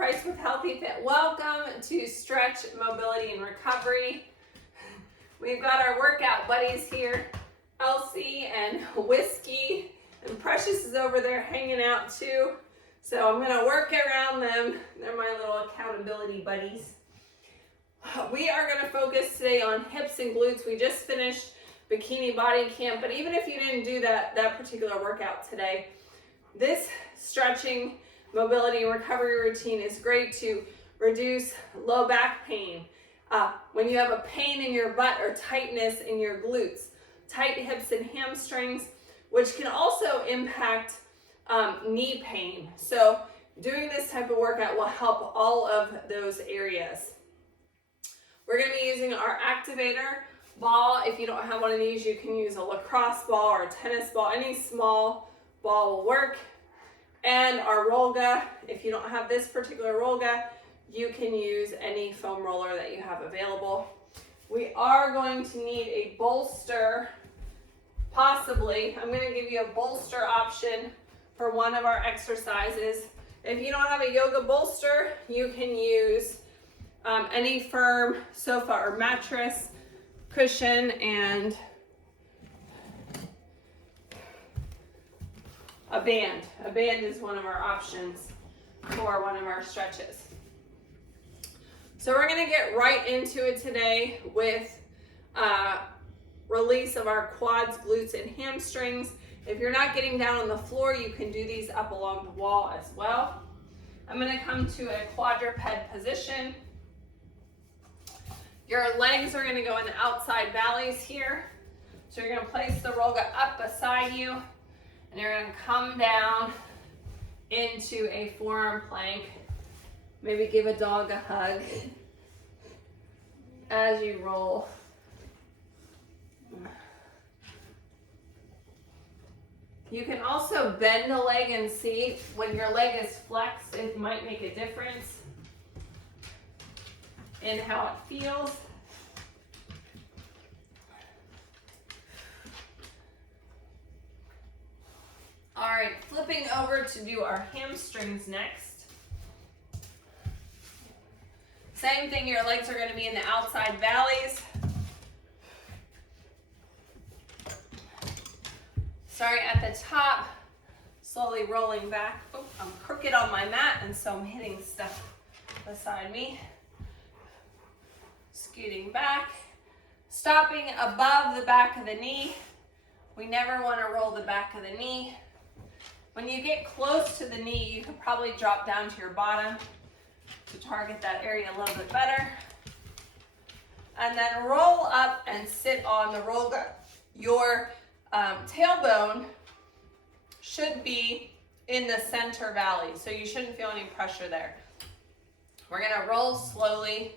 Price with Healthy Fit. Welcome to Stretch, Mobility, and Recovery. We've got our workout buddies here, Elsie and Whiskey, and Precious is over there hanging out too. So I'm gonna work around them. They're my little accountability buddies. We are gonna focus today on hips and glutes. We just finished Bikini Body Camp, but even if you didn't do that particular workout today, this stretching, mobility, and recovery routine is great to reduce low back pain. When you have a pain in your butt or tightness in your glutes, tight hips and hamstrings, which can also impact knee pain. So doing this type of workout will help all of those areas. We're going to be using our activator ball. If you don't have one of these, you can use a lacrosse ball or a tennis ball. Any small ball will work. And our Rolga. If you don't have this particular Rolga, you can use any foam roller that you have available. We are going to need a bolster, possibly. I'm going to give you a bolster option for one of our exercises. If you don't have a yoga bolster, you can use any firm sofa or mattress, cushion, and a band. A band is one of our options for one of our stretches. So we're going to get right into it today with release of our quads, glutes, and hamstrings. If you're not getting down on the floor, you can do these up along the wall as well. I'm going to come to a quadruped position. Your legs are going to go in the outside valleys here. So you're going to place the Rolga up beside you, and you're going to come down into a forearm plank. Maybe give a dog a hug as you roll. You can also bend the leg and see when your leg is flexed, it might make a difference in how it feels. All right, flipping over to do our hamstrings next. Same thing, your legs are going to be in the outside valleys. Starting at the top, slowly rolling back. Oh, I'm crooked on my mat, and so I'm hitting stuff beside me. Scooting back, stopping above the back of the knee. We never want to roll the back of the knee. When you get close to the knee, you can probably drop down to your bottom to target that area a little bit better. And then roll up and sit on the Rolga. Your tailbone should be in the center valley, so you shouldn't feel any pressure there. We're going to roll slowly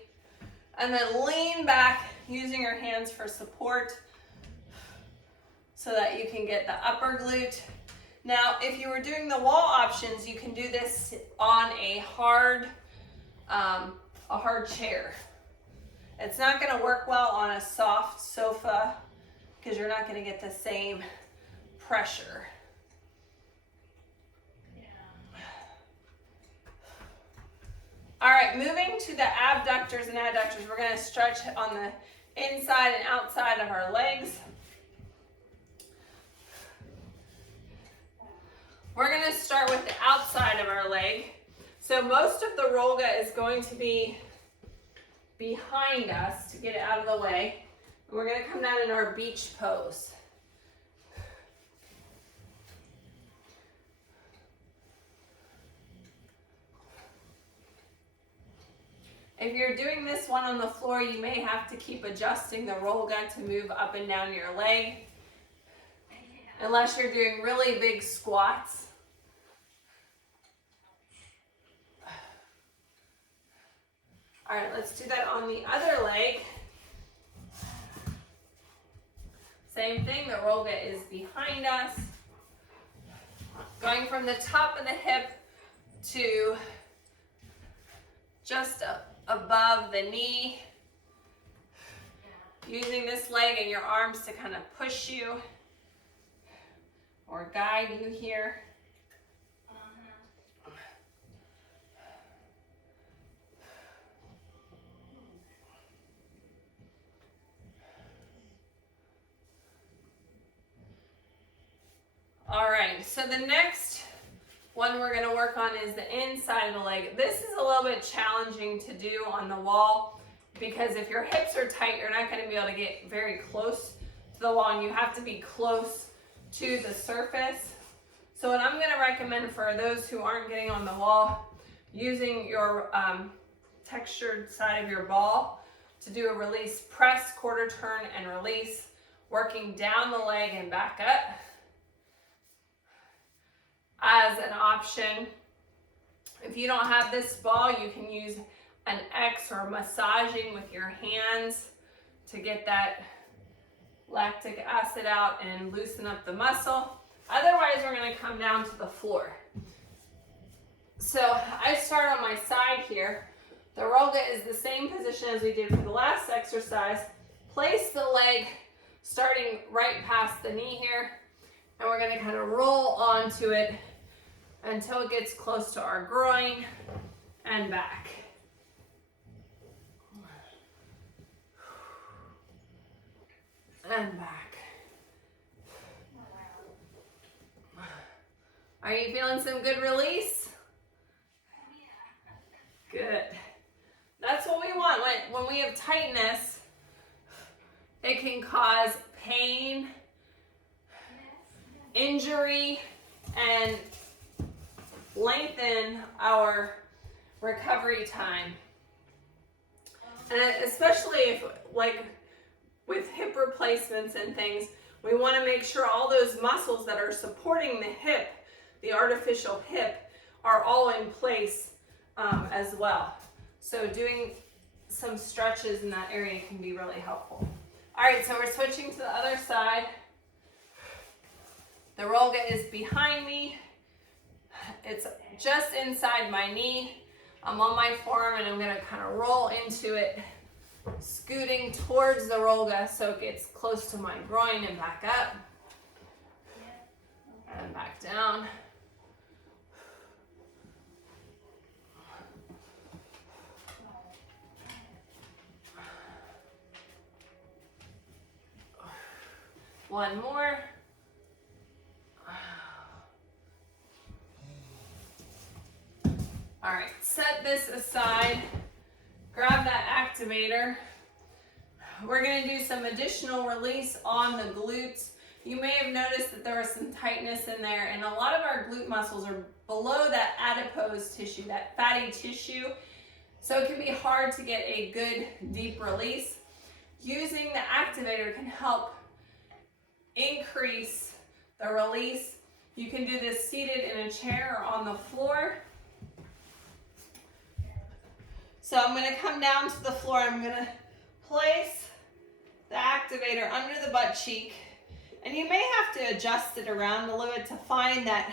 and then lean back using your hands for support so that you can get the upper glute. Now, if you were doing the wall options, you can do this on a hard chair. It's not going to work well on a soft sofa because you're not going to get the same pressure. All right, moving to the abductors and adductors, we're going to stretch on the inside and outside of our legs. We're going to start with the outside of our leg. So most of the Rolga is going to be behind us to get it out of the way. And we're going to come down in our beach pose. If you're doing this one on the floor, you may have to keep adjusting the Rolga to move up and down your leg, unless you're doing really big squats. All right, let's do that on the other leg. Same thing, the Rolga is behind us. Going from the top of the hip to just above the knee. Using this leg and your arms to kind of push you or guide you here. so the next one we're gonna work on is the inside of the leg. This is a little bit challenging to do on the wall because if your hips are tight, you're not gonna be able to get very close to the wall, and you have to be close to the surface. So what I'm gonna recommend for those who aren't getting on the wall, using your textured side of your ball to do a release press, quarter turn, and release, working down the leg and back up as an option. If you don't have this ball, you can use an X or massaging with your hands to get that lactic acid out and loosen up the muscle. Otherwise, we're going to come down to the floor. So I start on my side here. The roga is the same position as we did for the last exercise. Place the leg starting right past the knee here, and we're going to kind of roll onto it until it gets close to our groin and back. And back. Are you feeling some good release? Good. That's what we want. When we have tightness, it can cause pain, injury, and lengthen our recovery time. And especially if, like with hip replacements and things, we want to make sure all those muscles that are supporting the hip, the artificial hip, are all in place as well. So doing some stretches in that area can be really helpful. All right, so we're switching to the other side. The roga is behind me. It's just inside my knee. I'm on my forearm and I'm gonna kind of roll into it, scooting towards the roga so it gets close to my groin and back up. And back down. One more. All right, set this aside. Grab that activator. We're going to do some additional release on the glutes. You may have noticed that there was some tightness in there, and a lot of our glute muscles are below that adipose tissue, that fatty tissue. So it can be hard to get a good deep release. Using the activator can help increase the release. You can do this seated in a chair or on the floor. So I'm going to come down to the floor. I'm going to place the activator under the butt cheek. And you may have to adjust it around a little bit to find that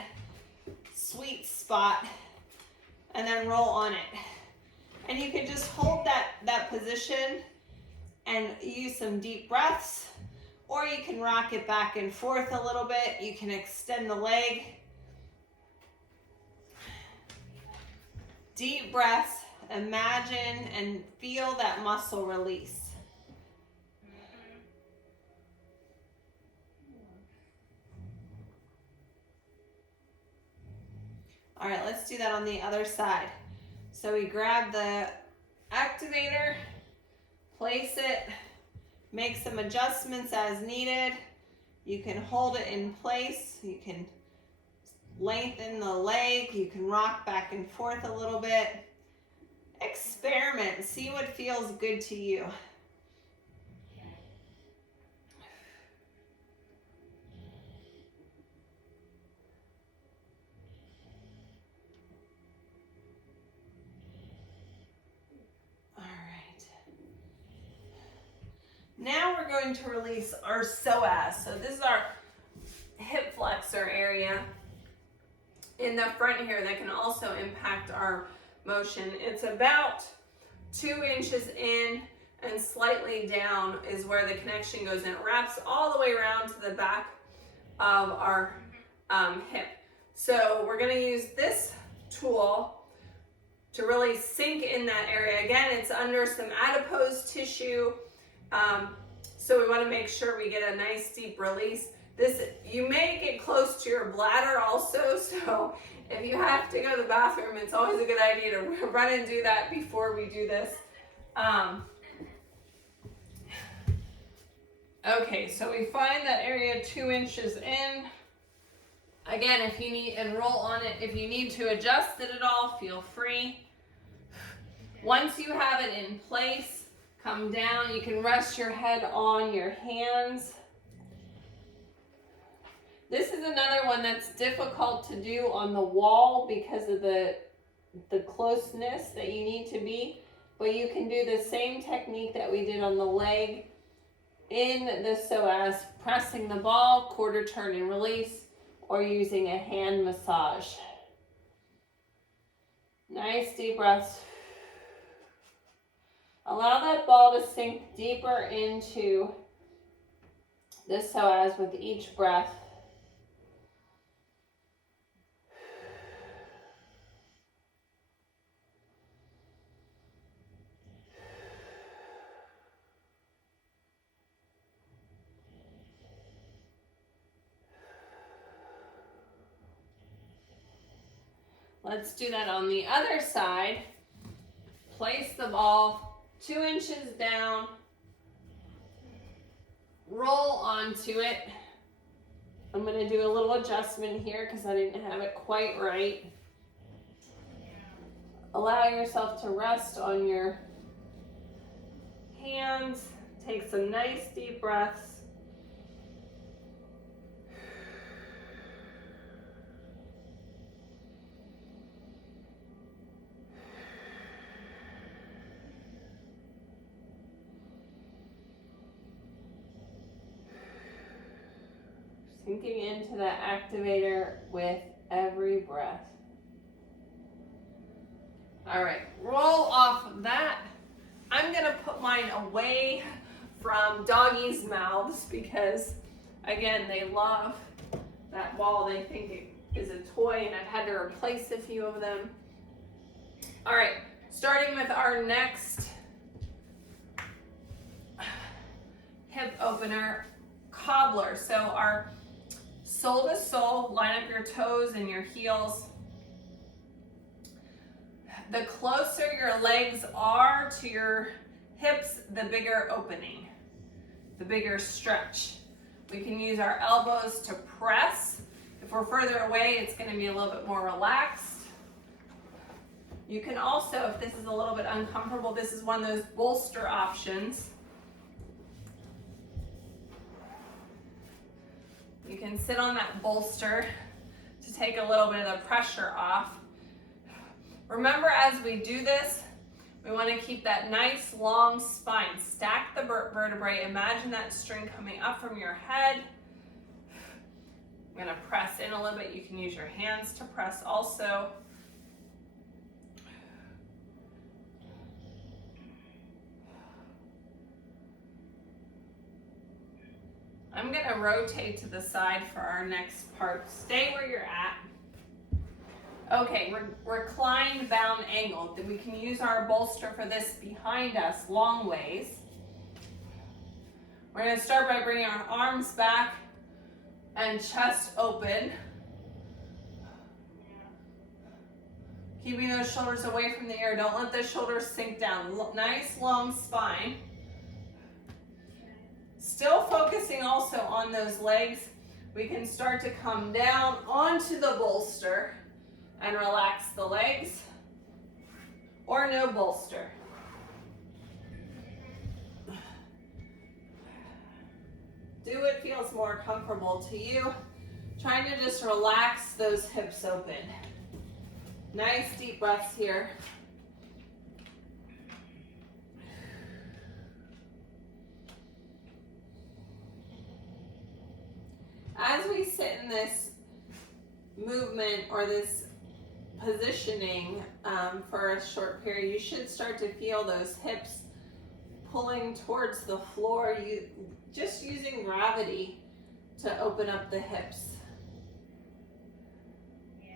sweet spot and then roll on it. And you can just hold that position and use some deep breaths, or you can rock it back and forth a little bit. You can extend the leg. Deep breaths. Imagine and feel that muscle release. All right, let's do that on the other side. So we grab the activator, place it, make some adjustments as needed. You can hold it in place. You can lengthen the leg. You can rock back and forth a little bit. Experiment, see what feels good to you. All right. Now we're going to release our psoas. So this is our hip flexor area in the front here that can also impact our motion. It's about 2 inches in and slightly down is where the connection goes, and it wraps all the way around to the back of our hip. So we're going to use this tool to really sink in that area. Again, it's under some adipose tissue, so we want to make sure we get a nice deep release. This, you may get close to your bladder also, so if you have to go to the bathroom, it's always a good idea to run and do that before we do this. Okay, so we find that area 2 inches in. Again, if you need, and roll on it, if you need to adjust it at all, feel free. Once you have it in place, come down. You can rest your head on your hands. This is another one that's difficult to do on the wall because of the closeness that you need to be, but you can do the same technique that we did on the leg in the psoas, pressing the ball, quarter turn and release, or using a hand massage. Nice deep breaths. Allow that ball to sink deeper into the psoas with each breath. Let's do that on the other side. Place the ball 2 inches down. Roll onto it. I'm going to do a little adjustment here because I didn't have it quite right. Allow yourself to rest on your hands. Take some nice deep breaths. Sinking into that activator with every breath. All right, roll off of that. I'm gonna put mine away from doggies' mouths because, again, they love that ball. They think it is a toy, and I've had to replace a few of them. All right, starting with our next hip opener, cobbler. So our sole to sole, line up your toes and your heels. The closer your legs are to your hips, the bigger opening, the bigger stretch. We can use our elbows to press. If we're further away, it's going to be a little bit more relaxed. You can also, if this is a little bit uncomfortable, this is one of those bolster options. You can sit on that bolster to take a little bit of the pressure off. Remember, as we do this, we want to keep that nice long spine. Stack the vertebrae. Imagine that string coming up from your head. I'm going to press in a little bit. You can use your hands to press also. I'm going to rotate to the side for our next part. Stay where you're at. Okay, reclined bound angle. We can use our bolster for this behind us, long ways. We're going to start by bringing our arms back and chest open. Keeping those shoulders away from the air. Don't let the shoulders sink down. Nice long spine. Still focusing also on those legs. We can start to come down onto the bolster and relax the legs, or no bolster. Do what feels more comfortable to you. Trying to just relax those hips open. Nice deep breaths here. As we sit in this movement or this positioning for a short period, you should start to feel those hips pulling towards the floor. Just using gravity to open up the hips. Yeah.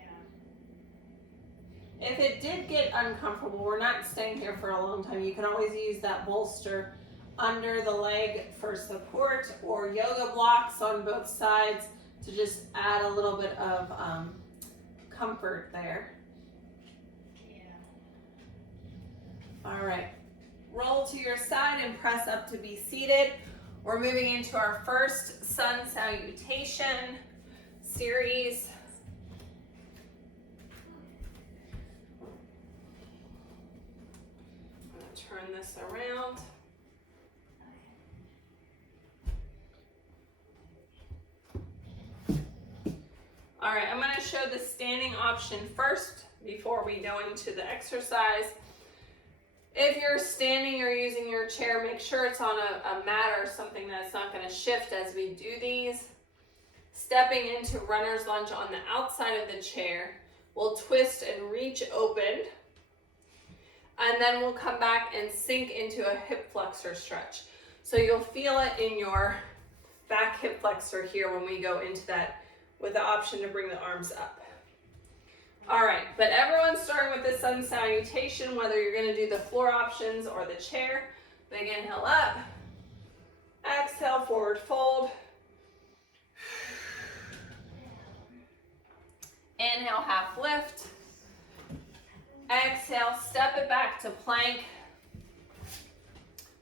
If it did get uncomfortable, we're not staying here for a long time. You can always use that bolster under the leg for support, or yoga blocks on both sides to just add a little bit of comfort there. All right, roll to your side and press up to be seated. We're moving into our first sun salutation series. I'm going to turn this around. All right, I'm going to show the standing option first before we go into the exercise. If you're standing or using your chair, make sure it's on a mat or something that's not going to shift as we do these. Stepping into runner's lunge on the outside of the chair, we'll twist and reach open, and then we'll come back and sink into a hip flexor stretch. So you'll feel it in your back hip flexor here when we go into that, with the option to bring the arms up. All right, but everyone's starting with the sun salutation, whether you're going to do the floor options or the chair. Big inhale up, exhale, forward fold. Inhale, half lift. Exhale, step it back to plank.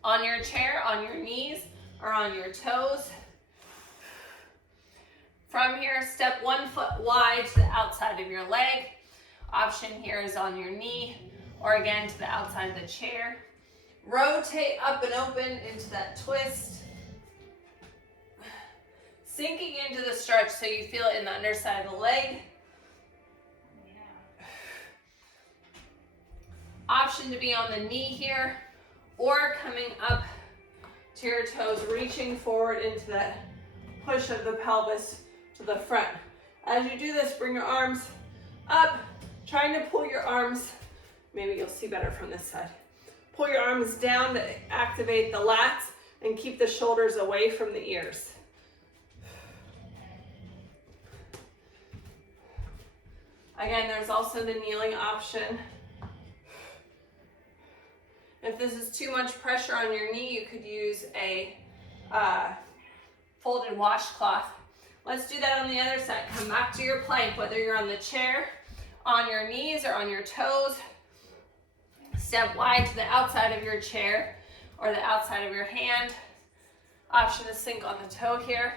On your chair, on your knees, or on your toes. From here, step 1 foot wide to the outside of your leg. Option here is on your knee, or again to the outside of the chair. Rotate up and open into that twist. Sinking into the stretch so you feel it in the underside of the leg. Option to be on the knee here, or coming up to your toes, reaching forward into that push of the pelvis to the front. As you do this, bring your arms up, trying to pull your arms, maybe you'll see better from this side. Pull your arms down to activate the lats and keep the shoulders away from the ears. Again, there's also the kneeling option. If this is too much pressure on your knee, you could use a folded washcloth. Let's do that on the other side. Come back to your plank, whether you're on the chair, on your knees, or on your toes. Step wide to the outside of your chair or the outside of your hand. Option to sink on the toe here.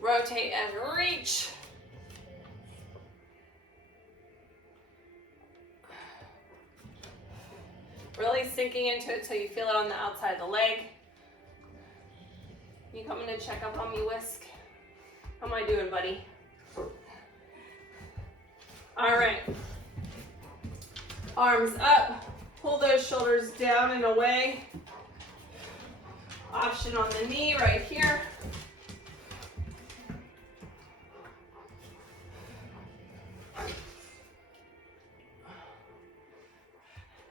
Rotate and reach. Really sinking into it so you feel it on the outside of the leg. You coming to check up on me, Whisk? How am I doing, buddy? All right. Arms up. Pull those shoulders down and away. Option on the knee right here.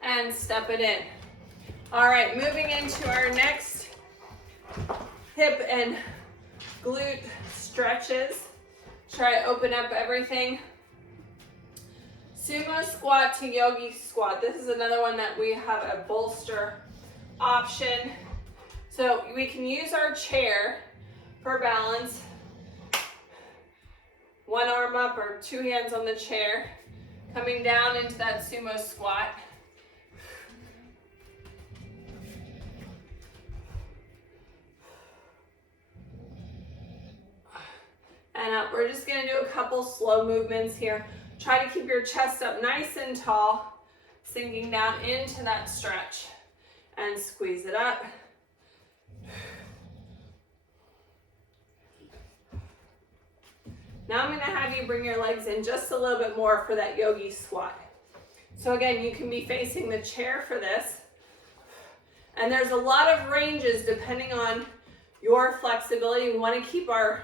And step it in. All right, moving into our next hip and glute stretches. Try to open up everything. Sumo squat to yogi squat. This is another one that we have a bolster option. So we can use our chair for balance. One arm up or two hands on the chair. Coming down into that sumo squat. And up. We're just going to do a couple slow movements here. Try to keep your chest up nice and tall, sinking down into that stretch and squeeze it up. Now I'm going to have you bring your legs in just a little bit more for that yogi squat. So again, you can be facing the chair for this. And there's a lot of ranges depending on your flexibility. We want to keep our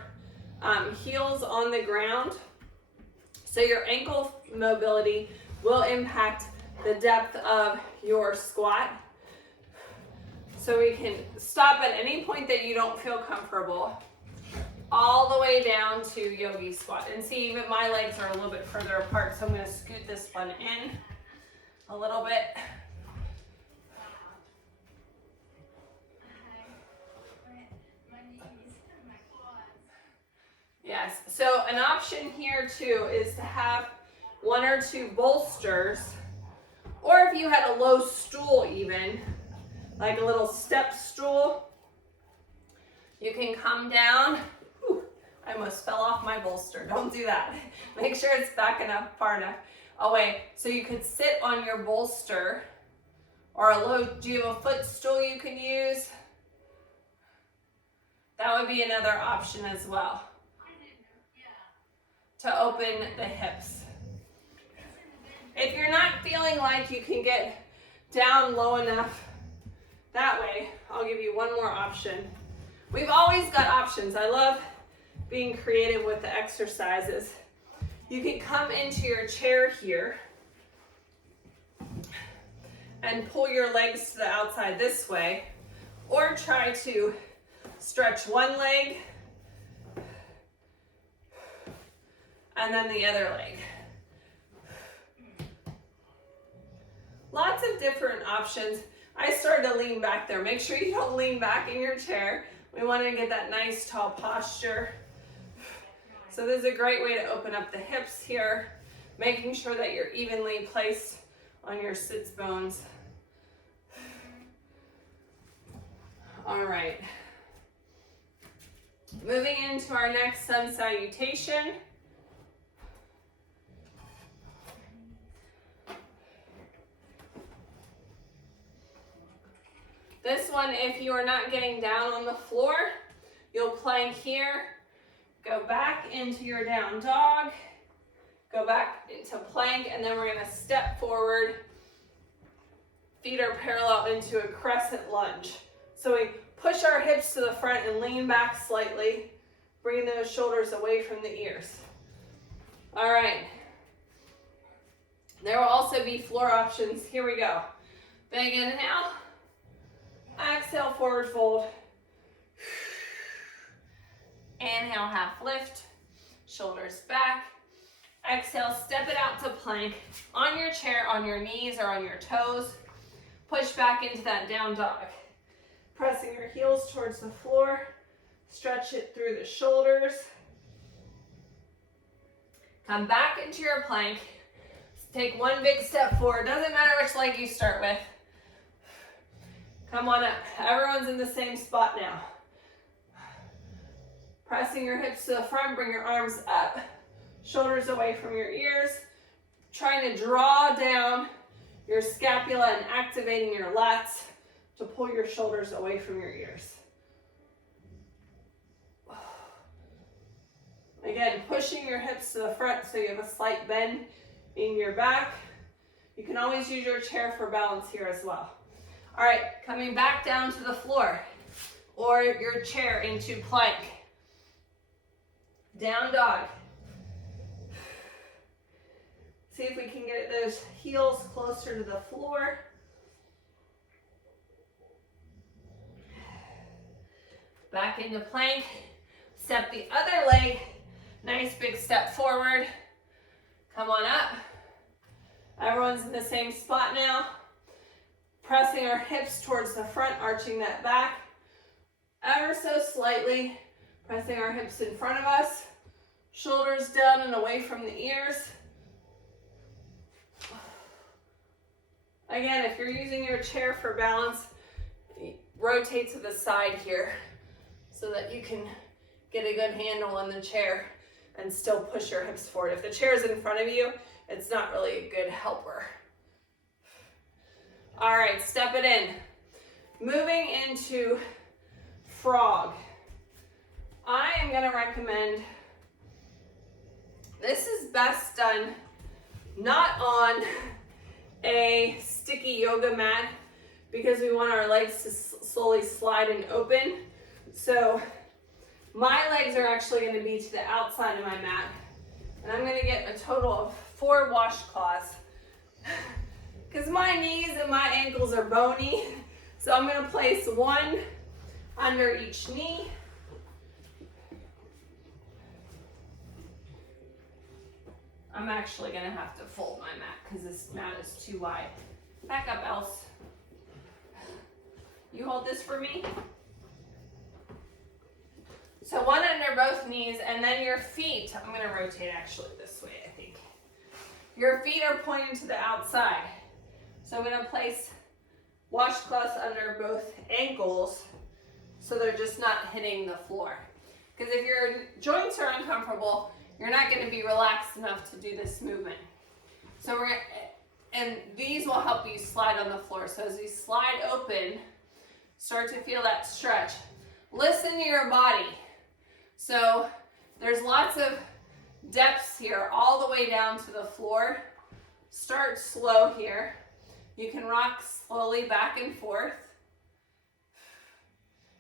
heels on the ground. So your ankle mobility will impact the depth of your squat. So we can stop at any point that you don't feel comfortable, all the way down to yogi squat. And see, even my legs are a little bit further apart, so I'm going to scoot this one in a little bit. Yes, so an option here too is to have 1 or 2 bolsters, or if you had a low stool even, like a little step stool, you can come down. Whew, I almost fell off my bolster. Don't do that. Make sure it's back enough, far enough away. So you could sit on your bolster, or a low, do you have a footstool you can use? That would be another option as well, to open the hips. If you're not feeling like you can get down low enough that way, I'll give you one more option. We've always got options. I love being creative with the exercises. You can come into your chair here and pull your legs to the outside this way, or try to stretch one leg and then the other leg. Lots of different options. I started to lean back there. Make sure you don't lean back in your chair. We want to get that nice tall posture. So this is a great way to open up the hips here, making sure that you're evenly placed on your sits bones. All right. Moving into our next sun salutation. This one, if you are not getting down on the floor, you'll plank here, go back into your down dog, go back into plank, and then we're going to step forward. Feet are parallel into a crescent lunge. So we push our hips to the front and lean back slightly, bringing those shoulders away from the ears. All right. There will also be floor options. Here we go. Big inhale. Exhale, forward fold. Inhale, half lift. Shoulders back. Exhale, step it out to plank. On your chair, on your knees or on your toes. Push back into that down dog. Pressing your heels towards the floor. Stretch it through the shoulders. Come back into your plank. Take one big step forward. Doesn't matter which leg you start with. Come on up. Everyone's in the same spot now. Pressing your hips to the front, bring your arms up. Shoulders away from your ears. Trying to draw down your scapula and activating your lats to pull your shoulders away from your ears. Again, pushing your hips to the front so you have a slight bend in your back. You can always use your chair for balance here as well. All right, coming back down to the floor or your chair into plank. Down dog. See if we can get those heels closer to the floor. Back into plank. Step the other leg. Nice big step forward. Come on up. Everyone's in the same spot now. Pressing our hips towards the front, arching that back. Ever so slightly. Pressing our hips in front of us. Shoulders down and away from the ears. Again, if you're using your chair for balance, rotate to the side here so that you can get a good handle on the chair and still push your hips forward. If the chair is in front of you, it's not really a good helper. All right, step it in. Moving into frog. I am going to recommend, this is best done not on a sticky yoga mat because we want our legs to slowly slide and open. So my legs are actually going to be to the outside of my mat. And I'm going to get a total of 4 washcloths because my knees and my ankles are bony. So I'm going to place 1 under each knee. I'm actually going to have to fold my mat because this mat is too wide. Back up, Else. You hold this for me. So one under both knees, and then your feet, I'm gonna rotate actually this way, I think. Your feet are pointing to the outside. So I'm gonna place washcloths under both ankles so they're just not hitting the floor. Because if your joints are uncomfortable, you're not gonna be relaxed enough to do this movement. So and these will help you slide on the floor. So as you slide open, start to feel that stretch. Listen to your body. So there's lots of depths here all the way down to the floor. Start slow here. You can rock slowly back and forth.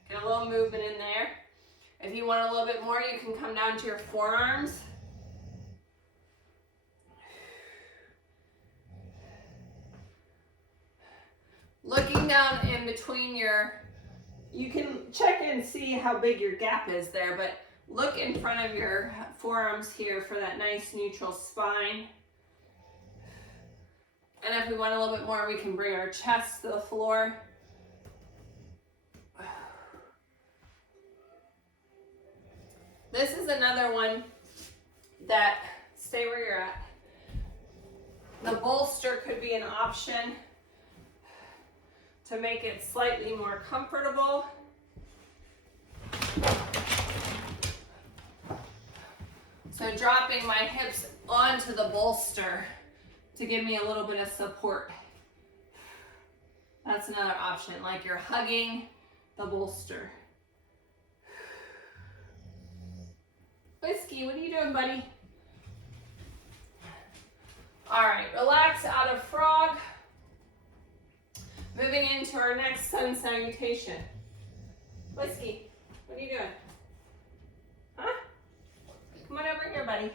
Get a little movement in there. If you want a little bit more, you can come down to your forearms. Looking down in between you can check and see how big your gap is there, but look in front of your forearms here for that nice neutral spine. And if we want a little bit more, we can bring our chest to the floor. This is another one that, stay where you're at. The bolster could be an option to make it slightly more comfortable. So dropping my hips onto the bolster to give me a little bit of support. That's another option, like you're hugging the bolster. Whiskey, what are you doing, buddy? All right, relax out of frog. Moving into our next sun salutation. Whiskey, what are you doing? Huh? Come on over here, buddy.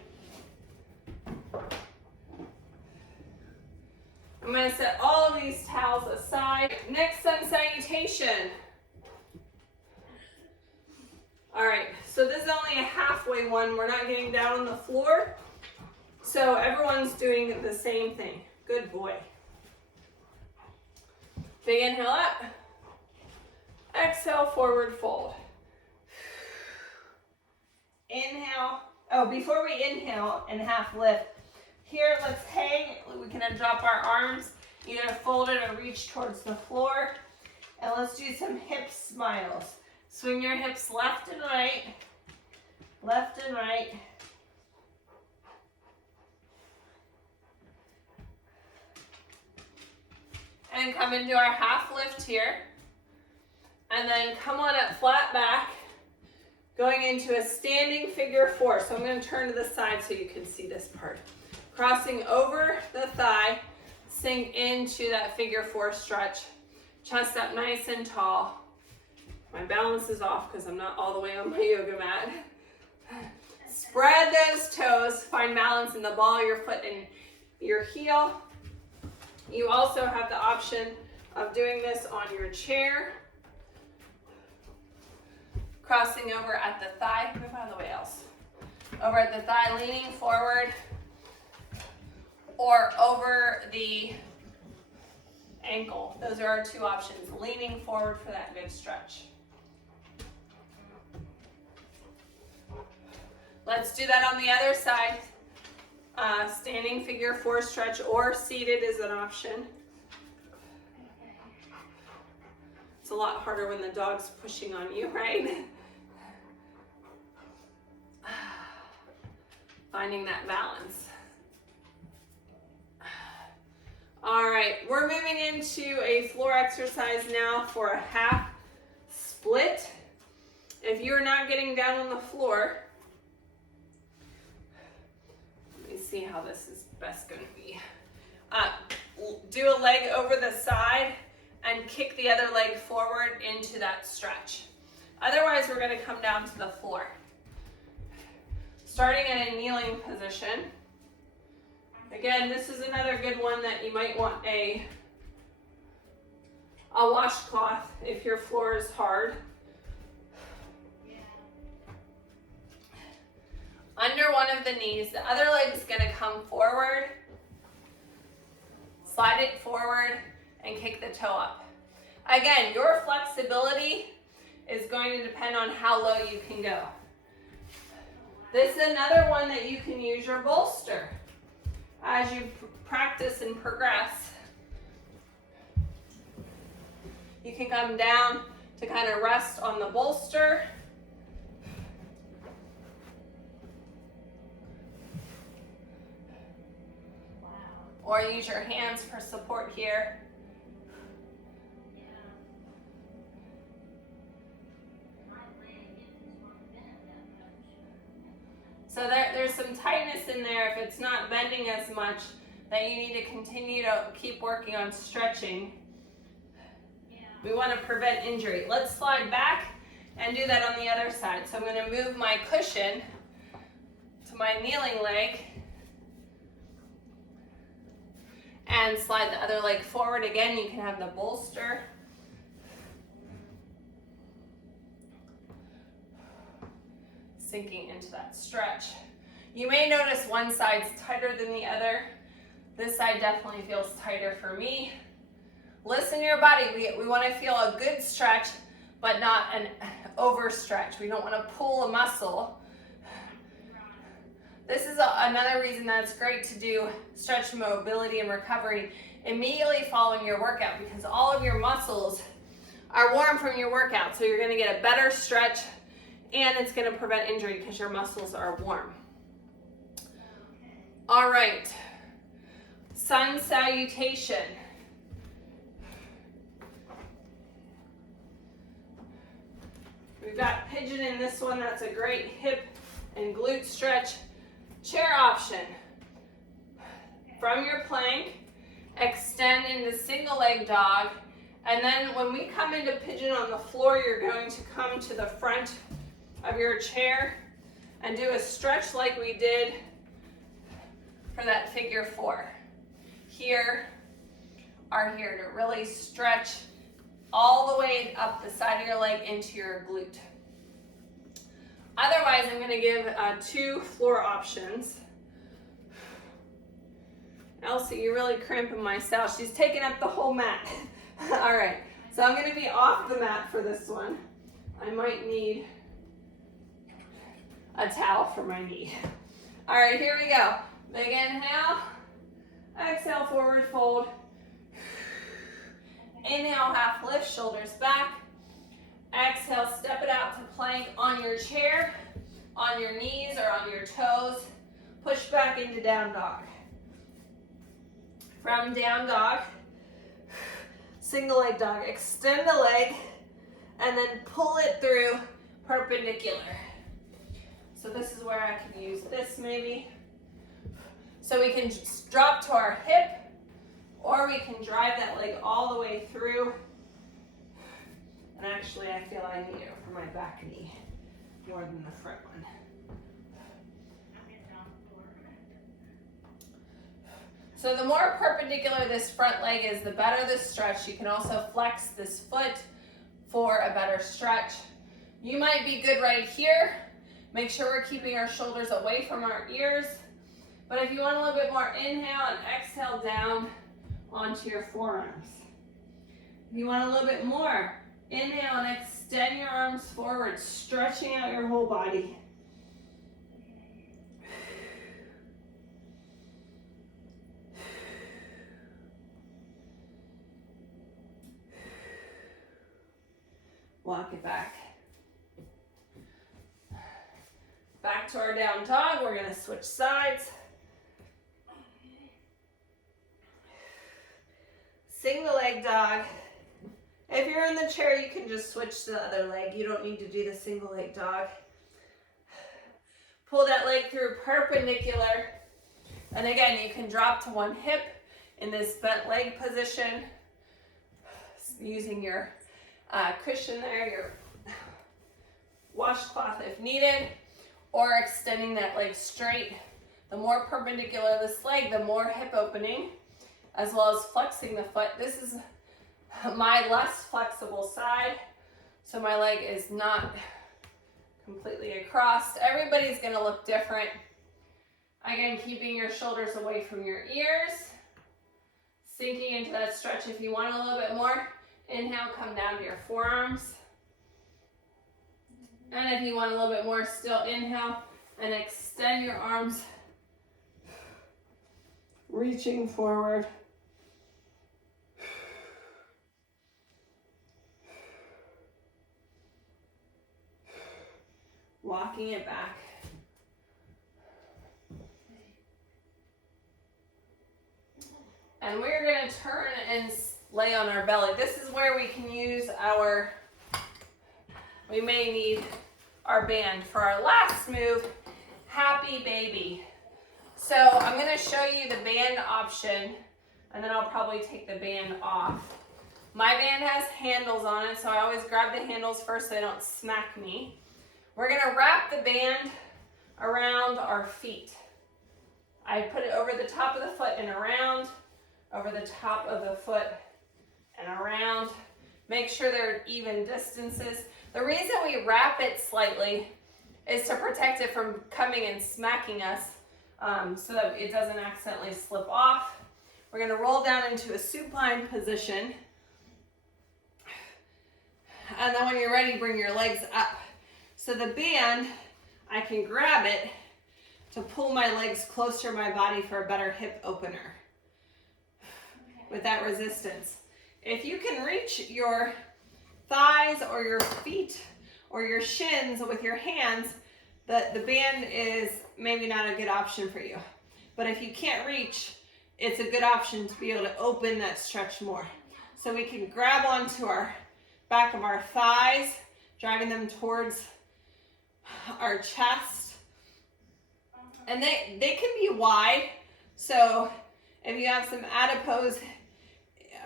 I'm going to set all of these towels aside. Next sun salutation. All right, so this is only a halfway one. We're not getting down on the floor. So everyone's doing the same thing. Good boy. Big inhale up. Exhale, forward fold. Inhale. Oh, before we inhale and half lift, here let's hang. We can drop our arms, either folded or reach towards the floor. And let's do some hip smiles. Swing your hips left and right. Left and right. And come into our half lift here. And then come on up flat back, going into a standing figure four. So I'm going to turn to the side so you can see this part. Crossing over the thigh, sink into that figure four stretch. Chest up nice and tall. My balance is off because I'm not all the way on my yoga mat. Spread those toes, find balance in the ball of your foot and your heel. You also have the option of doing this on your chair. Crossing over at the thigh, move out of the way else. Over at the thigh, leaning forward, or over the ankle. Those are our two options, leaning forward for that good stretch. Let's do that on the other side. Standing figure four stretch or seated is an option. It's a lot harder when the dog's pushing on you, right? Finding that balance. All right, we're moving into a floor exercise now for a half split. If you're not getting down on the floor, let me see how this is best going to be. Do a leg over the side and kick the other leg forward into that stretch. Otherwise, we're going to come down to the floor. Starting in a kneeling position. Again, this is another good one that you might want a washcloth if your floor is hard. Under one of the knees, the other leg is going to come forward, slide it forward, and kick the toe up. Again, your flexibility is going to depend on how low you can go. This is another one that you can use your bolster as you practice and progress. You can come down to kind of rest on the bolster. Or use your hands for support here. So there's some tightness in there if it's not bending as much, that you need to continue to keep working on stretching. We want to prevent injury. Let's slide back and do that on the other side. So I'm going to move my cushion to my kneeling leg and slide the other leg forward. Again, you can have the bolster. Sinking into that stretch. You may notice one side's tighter than the other. This side definitely feels tighter for me. Listen to your body. We want to feel a good stretch, but not an overstretch. We don't want to pull a muscle. This is another reason that it's great to do stretch mobility and recovery immediately following your workout, because all of your muscles are warm from your workout. So you're going to get a better stretch, and it's going to prevent injury because your muscles are warm. All right, sun salutation. We've got pigeon in this one. That's a great hip and glute stretch. Chair option. From your plank, extend into single leg dog, and then when we come into pigeon on the floor, you're going to come to the front of your chair and do a stretch like we did for that figure 4. Here to really stretch all the way up the side of your leg into your glute. Otherwise, I'm going to give 2 floor options. Elsie, you're really cramping my style. She's taking up the whole mat. All right, so I'm going to be off the mat for this one. I might need a towel for my knee. All right, here we go. Big inhale. Exhale, forward fold. Inhale, half lift, shoulders back. Exhale, step it out to plank on your chair, on your knees or on your toes. Push back into down dog. From down dog, single leg dog. Extend the leg and then pull it through perpendicular. So this is where I can use this maybe. So we can just drop to our hip, or we can drive that leg all the way through. And actually, I feel I need it for my back knee more than the front one. So the more perpendicular this front leg is, the better the stretch. You can also flex this foot for a better stretch. You might be good right here. Make sure we're keeping our shoulders away from our ears. But if you want a little bit more, inhale and exhale down onto your forearms. If you want a little bit more, inhale and extend your arms forward, stretching out your whole body. Walk it back. Back to our down dog. We're going to switch sides. Single leg dog. If you're in the chair, you can just switch to the other leg. You don't need to do the single leg dog. Pull that leg through perpendicular. And again, you can drop to one hip in this bent leg position, using your cushion there, your washcloth if needed, or extending that leg straight. The more perpendicular this leg, the more hip opening, as well as flexing the foot. This is my less flexible side, so my leg is not completely across. Everybody's going to look different. Again, keeping your shoulders away from your ears, sinking into that stretch. If you want a little bit more, inhale, come down to your forearms. And if you want a little bit more, still inhale And extend your arms, reaching forward. Walking it back. And we're going to turn and lay on our belly. This is where we can use we may need our band for our last move, happy baby. So I'm going to show you the band option, and then I'll probably take the band off. My band has handles on it, so I always grab the handles first so they don't smack me. We're going to wrap the band around our feet. I put it over the top of the foot and around, over the top of the foot and around. Make sure they're even distances. The reason we wrap it slightly is to protect it from coming and smacking us, so that it doesn't accidentally slip off. We're going to roll down into a supine position. And then when you're ready, bring your legs up. So the band, I can grab it to pull my legs closer to my body for a better hip opener with that resistance. If you can reach your thighs or your feet or your shins with your hands, the band is maybe not a good option for you. But if you can't reach, it's a good option to be able to open that stretch more. So we can grab onto our back of our thighs, driving them towards our chest. And they can be wide. So if you have some adipose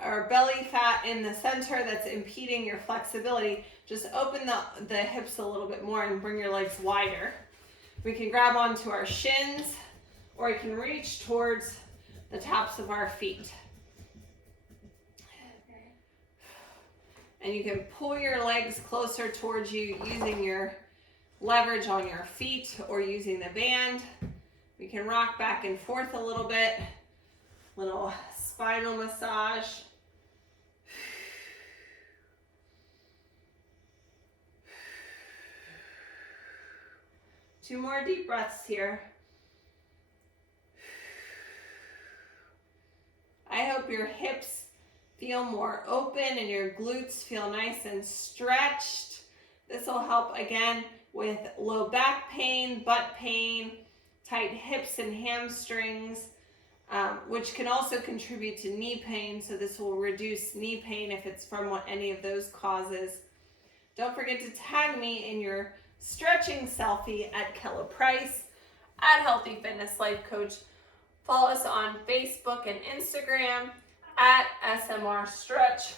or belly fat in the center that's impeding your flexibility, just open the hips a little bit more and bring your legs wider. We can grab onto our shins, or you can reach towards the tops of our feet. And you can pull your legs closer towards you using your leverage on your feet or using the band. We can rock back and forth a little bit. Little spinal massage. Two more deep breaths here. I hope your hips feel more open and your glutes feel nice and stretched. This will help again with low back pain, butt pain, tight hips and hamstrings, which can also contribute to knee pain. So this will reduce knee pain if it's from any of those causes. Don't forget to tag me in your stretching selfie at Kella Price, at Healthy Fitness Life Coach. Follow us on Facebook and Instagram at SMR Stretch.